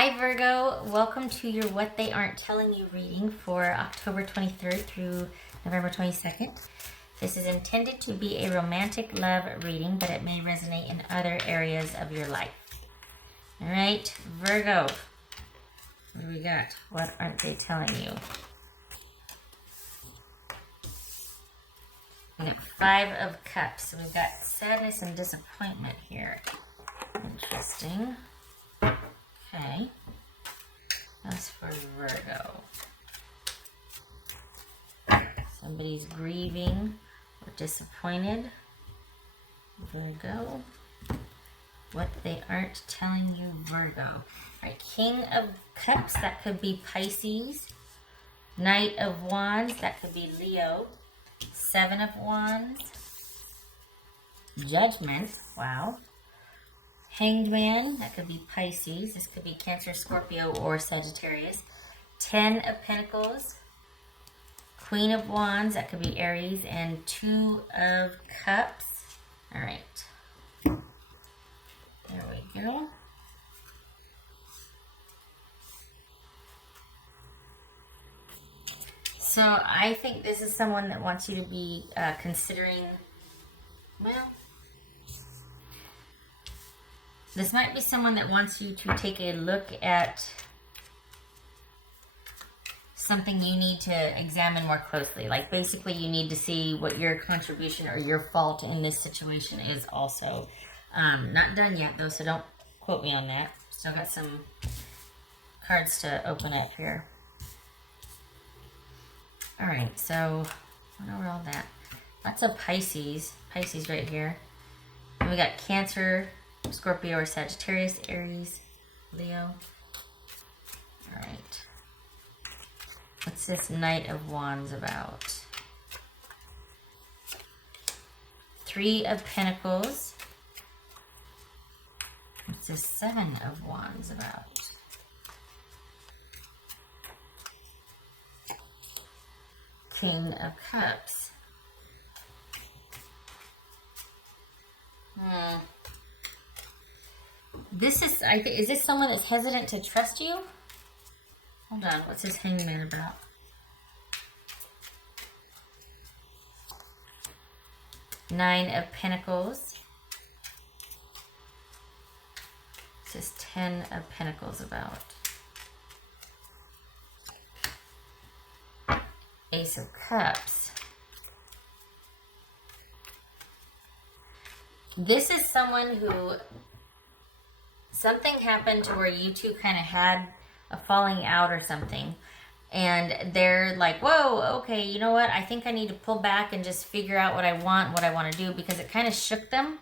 Hi Virgo, welcome to your What They Aren't Telling You reading for October 23rd through November 22nd. This is intended to be a romantic love reading, but it may resonate in other areas of your life. All right, Virgo, what do we got? What aren't they telling you? We got Five of Cups. We've got sadness and disappointment here. Interesting. Okay. That's for Virgo. Somebody's grieving or disappointed. Virgo. What they aren't telling you, Virgo. All right, King of Cups, that could be Pisces. Knight of Wands, that could be Leo. Seven of Wands. Judgment, wow. Hanged Man, that could be Pisces. This could be Cancer, Scorpio, or Sagittarius. Ten of Pentacles. Queen of Wands, that could be Aries. And Two of Cups. All right. There we go. So I think this is someone that wants you to be considering, well, this might be someone that wants you to take a look at something you need to examine more closely. Like basically you need to see what your contribution or your fault in this situation is also. Not done yet though, so don't quote me on that. Still got some cards to open up here. All right, so I went over all that. Lots of Pisces right here. And we got Cancer, Scorpio or Sagittarius, Aries, Leo. All right. What's this Knight of Wands about? Three of Pentacles. What's this Seven of Wands about? King of Cups. This is, I think, is this someone that's hesitant to trust you? Hold on, what's this Hangman about? Nine of Pentacles. What's this Ten of Pentacles about? Ace of Cups. This is someone who, something happened to where you two kind of had a falling out or something. And they're like, whoa, okay, you know what? I think I need to pull back and just figure out what I want to do, because it kind of shook them,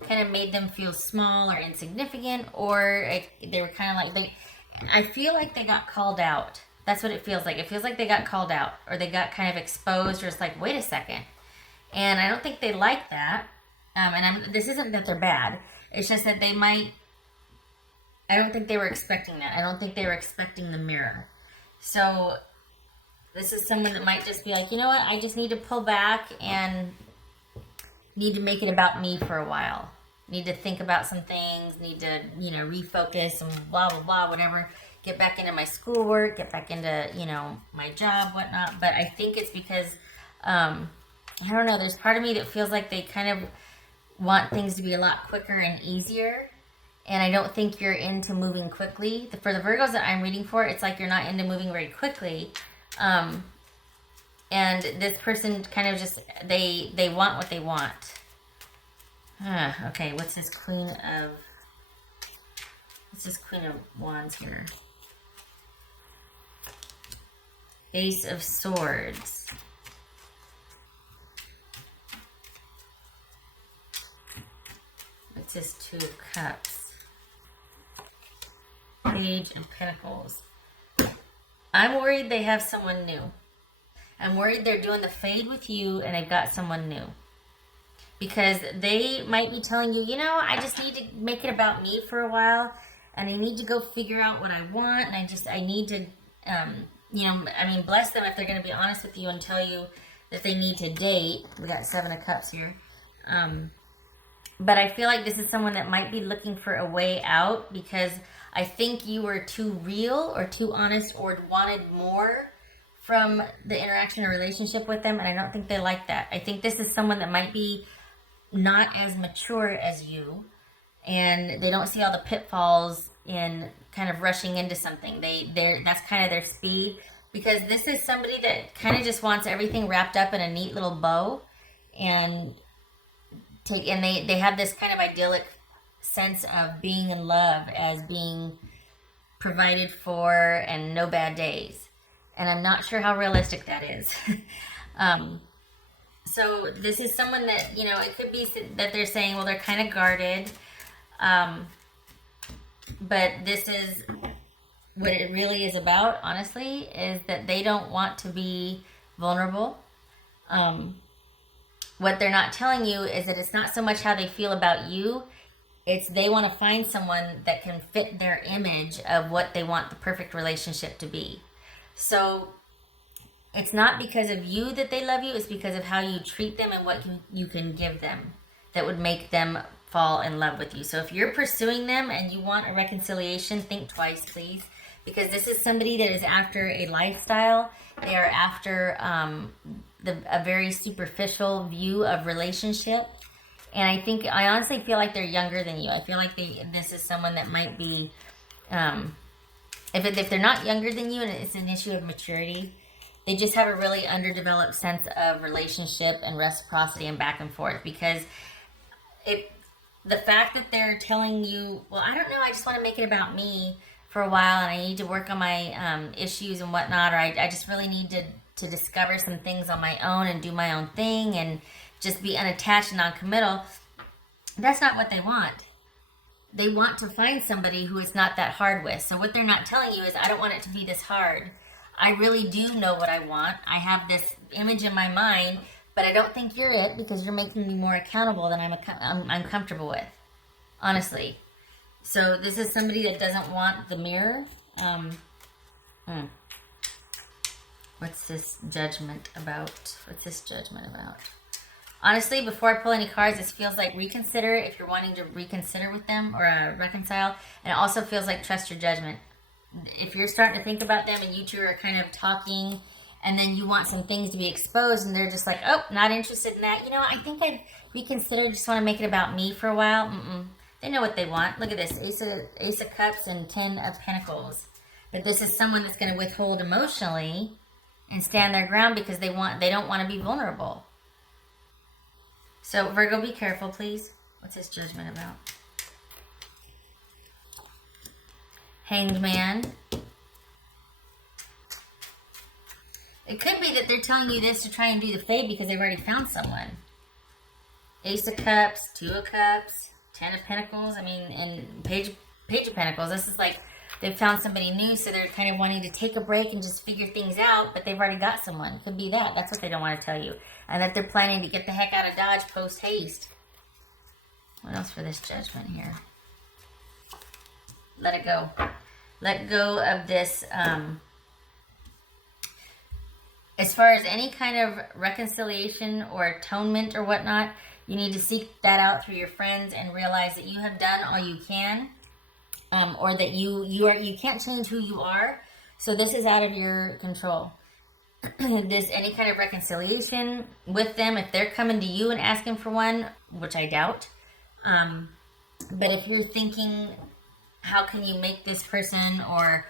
kind of made them feel small or insignificant, or they were kind of like, I feel like they got called out. That's what it feels like. It feels like they got called out, or they got kind of exposed, or it's like, wait a second. And I don't think they like that. This isn't that they're bad. It's just that they might, I don't think they were expecting that. I don't think they were expecting the mirror. So this is someone that might just be like, you know what? I just need to pull back and need to make it about me for a while. Need to think about some things, need to, refocus and blah, blah, blah, whatever. Get back into my schoolwork, get back into, my job, whatnot. But I think it's because, I don't know, there's part of me that feels like they kind of want things to be a lot quicker and easier. And I don't think you're into moving quickly. For the Virgos that I'm reading for, it's like you're not into moving very quickly. And this person kind of just, they want what they want. Okay, what's this Queen of Wands here? Ace of Swords. What's this Two of Cups? Page of Pentacles. I'm worried they have someone new. I'm worried they're doing the fade with you and they've got someone new. Because they might be telling you, I just need to make it about me for a while, and I need to go figure out what I want, and I need to, bless them if they're going to be honest with you and tell you that they need to date. We got Seven of Cups here. But I feel like this is someone that might be looking for a way out because I think you were too real or too honest or wanted more from the interaction or relationship with them. And I don't think they like that. I think this is someone that might be not as mature as you, and they don't see all the pitfalls in kind of rushing into something. That's kind of their speed, because this is somebody that kind of just wants everything wrapped up in a neat little bow, and they have this kind of idyllic sense of being in love as being provided for and no bad days. And I'm not sure how realistic that is. So this is someone that, it could be that they're saying, well, they're kind of guarded. But this is what it really is about, honestly, is that they don't want to be vulnerable. What they're not telling you is that it's not so much how they feel about you. It's they want to find someone that can fit their image of what they want the perfect relationship to be. So it's not because of you that they love you. It's because of how you treat them and what you can give them that would make them fall in love with you. So if you're pursuing them and you want a reconciliation, think twice, please. Because this is somebody that is after a lifestyle. They are after a very superficial view of relationship. And I honestly feel like they're younger than you. I feel like this is someone that might be, if they're not younger than you and it's an issue of maturity, they just have a really underdeveloped sense of relationship and reciprocity and back and forth. Because the fact that they're telling you, well, I don't know, I just want to make it about me for a while and I need to work on my issues and whatnot, or I just really need to discover some things on my own and do my own thing and just be unattached and non-committal. That's not what they want. They want to find somebody who it's not that hard with. So what they're not telling you is, I don't want it to be this hard. I really do know what I want. I have this image in my mind, but I don't think you're it because you're making me more accountable than I'm comfortable with, honestly. So this is somebody that doesn't want the mirror. What's this judgment about? Honestly, before I pull any cards, this feels like reconsider if you're wanting to reconsider with them or reconcile. And it also feels like trust your judgment. If you're starting to think about them and you two are kind of talking and then you want some things to be exposed and they're just like, oh, not interested in that. I think I'd reconsider, just want to make it about me for a while. They know what they want. Look at this, Ace of Cups and 10 of Pentacles. But this is someone that's going to withhold emotionally and stand their ground because they don't want to be vulnerable. So Virgo, be careful, please. What's this judgment about? Hanged Man. It could be that they're telling you this to try and do the fade because they've already found someone. Ace of Cups, 2 of Cups, 10 of Pentacles. And Page of Pentacles. This is like they've found somebody new, so they're kind of wanting to take a break and just figure things out, but they've already got someone. Could be that. That's what they don't want to tell you. And that they're planning to get the heck out of Dodge post-haste. What else for this judgment here? Let it go. Let go of this. As far as any kind of reconciliation or atonement or whatnot, you need to seek that out through your friends and realize that you have done all you can, or that you can't change who you are. So this is out of your control. This any kind of reconciliation with them, if they're coming to you and asking for one, which I doubt. But if you're thinking, how can you make this person, or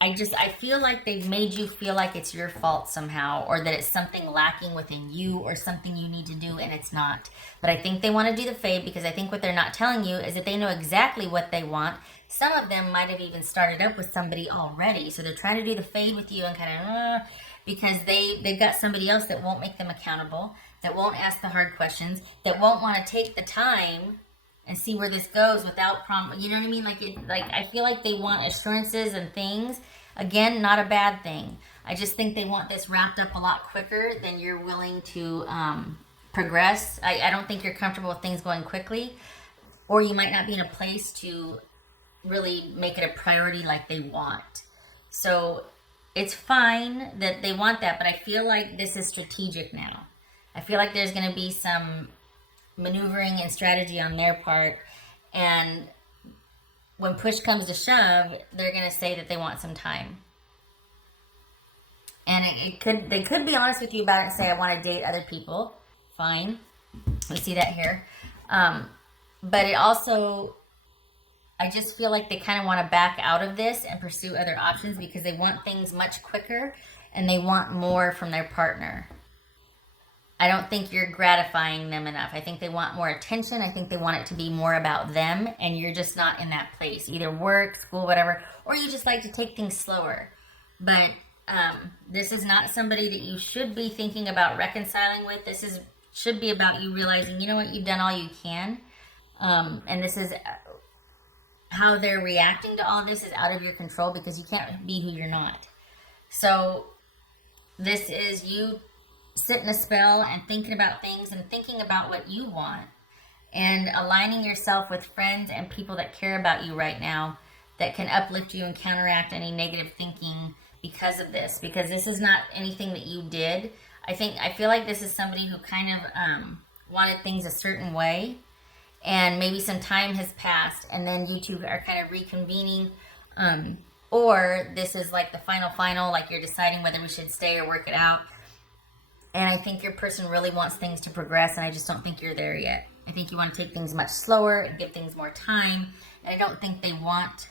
I feel like they've made you feel like it's your fault somehow, or that it's something lacking within you or something you need to do, and it's not. But I think they want to do the fade because I think what they're not telling you is that they know exactly what they want. Some of them might have even started up with somebody already, so they're trying to do the fade with you and kind of, because they've got somebody else that won't make them accountable, that won't ask the hard questions, that won't want to take the time and see where this goes without you know what I mean? Like I feel like they want assurances and things. Again, not a bad thing. I just think they want this wrapped up a lot quicker than you're willing to progress. I don't think you're comfortable with things going quickly, or you might not be in a place to really make it a priority like they want. So it's fine that they want that, but I feel like this is strategic now. I feel like there's going to be some maneuvering and strategy on their part. And when push comes to shove, they're going to say that they want some time. And they could be honest with you about it and say, I want to date other people. Fine. We see that here. But it also, I just feel like they kind of want to back out of this and pursue other options because they want things much quicker and they want more from their partner. I don't think you're gratifying them enough. I think they want more attention. I think they want it to be more about them, and you're just not in that place. Either work, school, whatever, or you just like to take things slower. But this is not somebody that you should be thinking about reconciling with. This should be about you realizing, you know what, you've done all you can. And this is how they're reacting to all of this is out of your control because you can't be who you're not. So this is you sitting a spell and thinking about things and thinking about what you want and aligning yourself with friends and people that care about you right now that can uplift you and counteract any negative thinking because of this, because this is not anything that you did. I feel like this is somebody who kind of wanted things a certain way, and maybe some time has passed and then you two are kind of reconvening, or this is like the final, like you're deciding whether we should stay or work it out. And I think your person really wants things to progress, and I just don't think you're there yet. I think you want to take things much slower and give things more time. And I don't think they want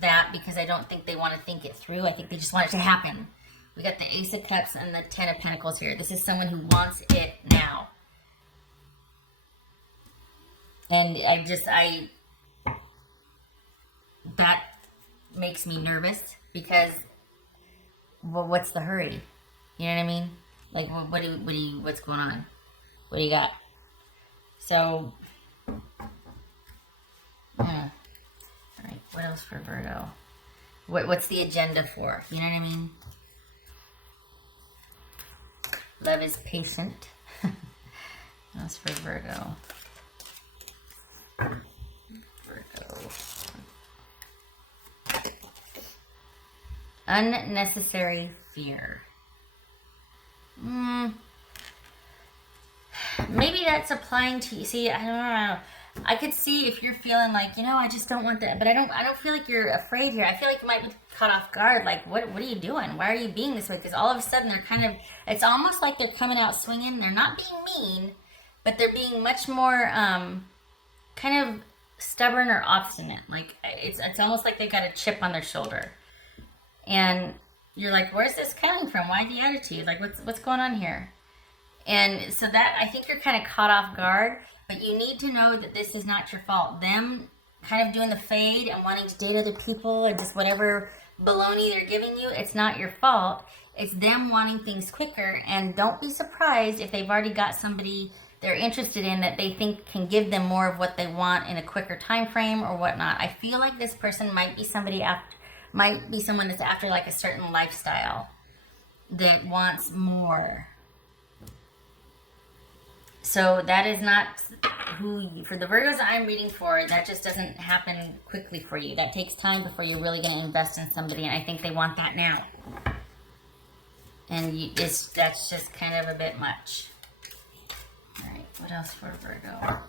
that because I don't think they want to think it through. I think they just want it to happen. We got the Ace of Cups and the Ten of Pentacles here. This is someone who wants it now. And that makes me nervous because, well, what's the hurry? You know what I mean? Like, what's going on? What do you got? So, all right, what else for Virgo? What's the agenda for? You know what I mean? Love is patient. That's for Virgo. Virgo. Unnecessary fear. Maybe that's applying to you. See, I don't know. I could see if you're feeling like, I just don't want that, but I don't feel like you're afraid here. I feel like you might be caught off guard. Like, what are you doing? Why are you being this way? Because all of a sudden it's almost like they're coming out swinging. They're not being mean, but they're being much more kind of stubborn or obstinate. Like it's almost like they've got a chip on their shoulder, and you're like, where's this coming from? Why the attitude? Like, what's going on here? And so that, I think you're kind of caught off guard, but you need to know that this is not your fault. Them kind of doing the fade and wanting to date other people and just whatever baloney they're giving you, it's not your fault. It's them wanting things quicker, and don't be surprised if they've already got somebody they're interested in that they think can give them more of what they want in a quicker time frame or whatnot. I feel like this person might be someone that's after like a certain lifestyle that wants more. So that is not for the Virgos I'm reading for, that just doesn't happen quickly for you. That takes time before you're really going to invest in somebody, and I think they want that now. And that's just kind of a bit much. All right, what else for Virgo?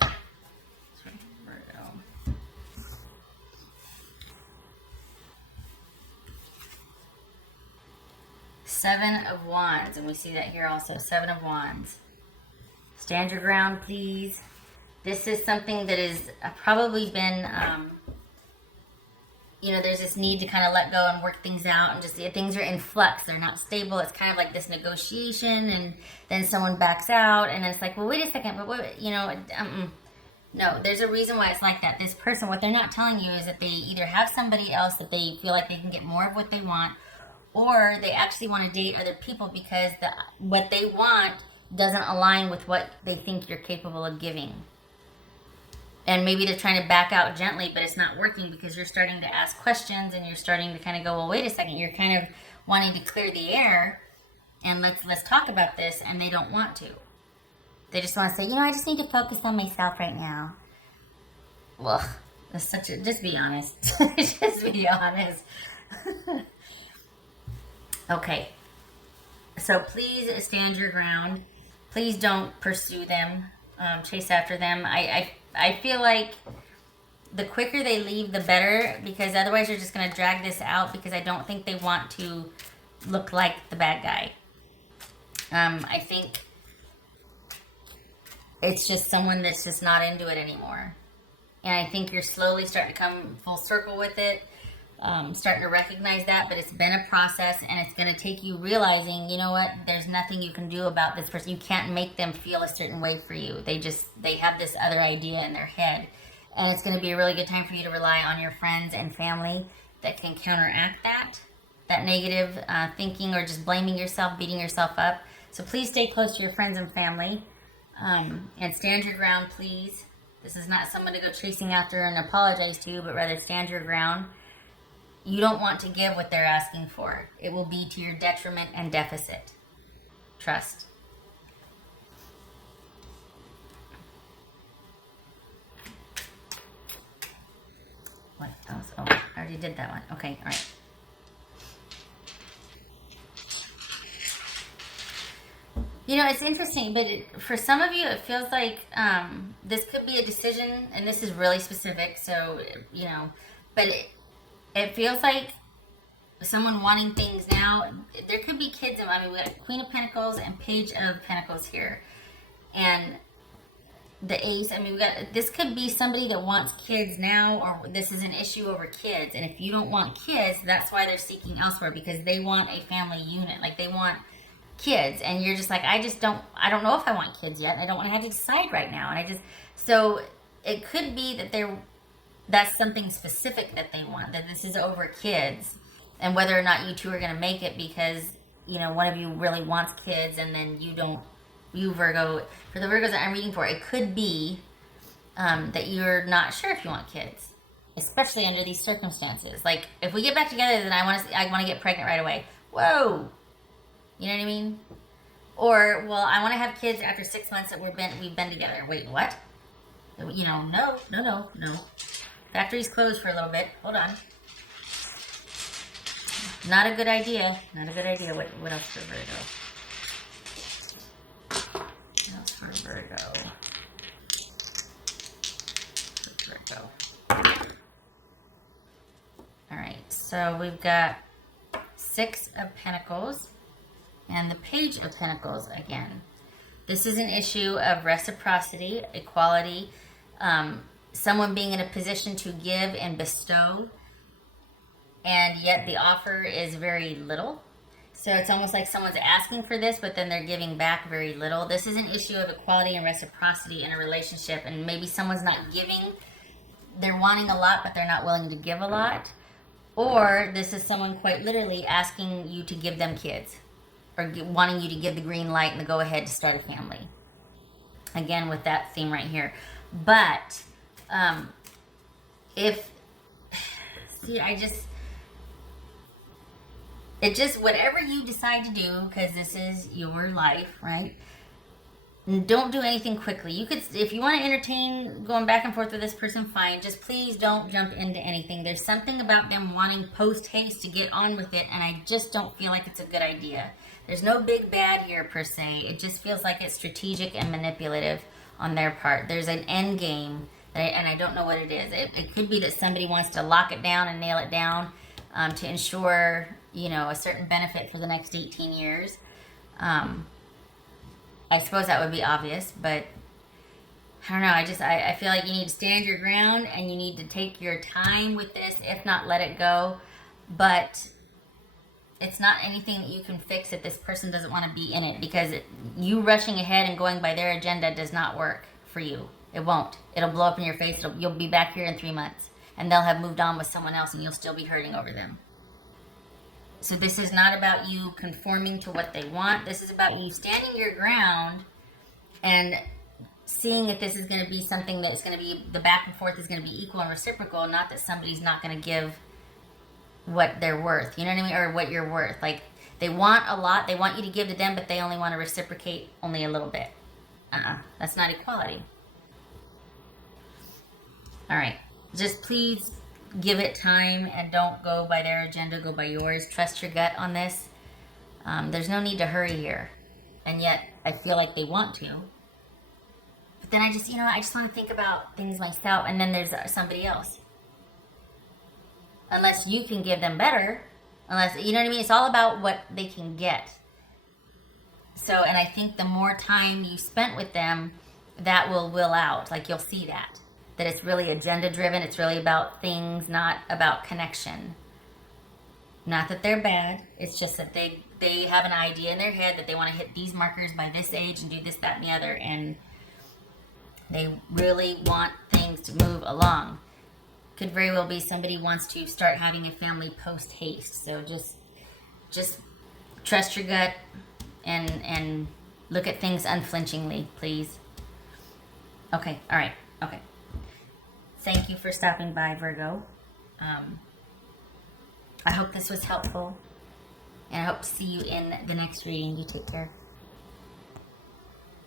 Seven of Wands, and we see that here also. Seven of Wands. Stand your ground, please. This is something that has probably been, there's this need to kind of let go and work things out, and just things are in flux. They're not stable. It's kind of like this negotiation, and then someone backs out, and then it's like, well, wait a second, but what, no, there's a reason why it's like that. This person, what they're not telling you is that they either have somebody else that they feel like they can get more of what they want, or they actually want to date other people because what they want doesn't align with what they think you're capable of giving. And maybe they're trying to back out gently, but it's not working because you're starting to ask questions and you're starting to kind of go, well, wait a second, you're kind of wanting to clear the air and let's talk about this, and they don't want to. They just want to say, I just need to focus on myself right now. Well, that's just be honest. Just be honest. Okay. So please stand your ground. Please don't pursue them. chase after them. I feel like the quicker they leave, the better, because otherwise you're just going to drag this out, because I don't think they want to look like the bad guy. I think it's just someone that's just not into it anymore. And I think you're slowly starting to come full circle with it, starting to recognize that, but it's been a process, and it's going to take you realizing, you know what, there's nothing you can do about this person. You can't make them feel a certain way for you. They have this other idea in their head. And it's going to be a really good time for you to rely on your friends and family that can counteract that negative thinking, or just blaming yourself, beating yourself up. So please stay close to your friends and family, and stand your ground, please. This is not someone to go chasing after and apologize to, but rather stand your ground. You don't want to give what they're asking for. It will be to your detriment and deficit. Trust. What else? Oh, I already did that one. Okay, all right. You know, it's interesting, but for some of you, it feels like this could be a decision, and this is really specific, so, you know, but it feels like someone wanting things now. There could be kids. I mean, we got Queen of Pentacles and Page of Pentacles here. And the Ace, I mean, this could be somebody that wants kids now, or this is an issue over kids. And if you don't want kids, that's why they're seeking elsewhere, because they want a family unit. Like, they want kids, and you're just like, I don't know if I want kids yet. I don't want to have to decide right now. And so it could be that that's something specific that they want, that this is over kids, and whether or not you two are going to make it, because, you know, one of you really wants kids, and then you don't. You Virgo, for the Virgos that I'm reading for, it could be that you're not sure if you want kids, especially under these circumstances. Like, if we get back together, then I want to get pregnant right away. Whoa. You know what I mean? Or, well, I want to have kids after 6 months that we've been together. Wait, what? You know, no. Factory's closed for a little bit. Hold on. Not a good idea. Not a good idea. What else for Virgo? What else for Virgo? All right. So we've got Six of Pentacles and the Page of Pentacles again. This is an issue of reciprocity, equality, someone being in a position to give and bestow, and yet the offer is very little. So it's almost like someone's asking for this, but then they're giving back very little. This is an issue of equality and reciprocity in a relationship, and maybe someone's not giving. They're wanting a lot, but they're not willing to give a lot. Or this is someone quite literally asking you to give them kids, or wanting you to give the green light and the go ahead to start a family. Again, with that theme right here. But whatever you decide to do, because this is your life, right? Don't do anything quickly. You could, if you want to entertain going back and forth with this person, fine. Just please don't jump into anything. There's something about them wanting post haste to get on with it, and I just don't feel like it's a good idea. There's no big bad here per se. It just feels like it's strategic and manipulative on their part. There's an end game, and I don't know what it is. It could be that somebody wants to lock it down and nail it down to ensure, you know, a certain benefit for the next 18 years. I suppose that would be obvious, but I don't know. I feel like you need to stand your ground, and you need to take your time with this, if not let it go. But it's not anything that you can fix if this person doesn't want to be in it, because you rushing ahead and going by their agenda does not work for you. It won't. It'll blow up in your face. You'll be back here in 3 months, and they'll have moved on with someone else, and you'll still be hurting over them. So this is not about you conforming to what they want. This is about you standing your ground and seeing if this is going to be something that's going to be, the back and forth is going to be equal and reciprocal, not that somebody's not going to give what they're worth. You know what I mean? Or what you're worth. Like, they want a lot. They want you to give to them, but they only want to reciprocate only a little bit. That's not equality. All right. Just please give it time, and don't go by their agenda. Go by yours. Trust your gut on this. There's no need to hurry here. And yet, I feel like they want to. But then I just, I just want to think about things myself, and then there's somebody else. Unless you can give them better. Unless, you know what I mean? It's all about what they can get. So, and I think the more time you spent with them, that will out. Like, you'll see that. That it's really agenda driven. It's really about things, not about connection. Not that they're bad. It's just that they have an idea in their head that they want to hit these markers by this age and do this, that, and the other. And they really want things to move along. Could very well be somebody wants to start having a family post haste. So just trust your gut and look at things unflinchingly, please. Okay, all right, okay. Thank you for stopping by, Virgo. I hope this was helpful, and I hope to see you in the next reading. You take care.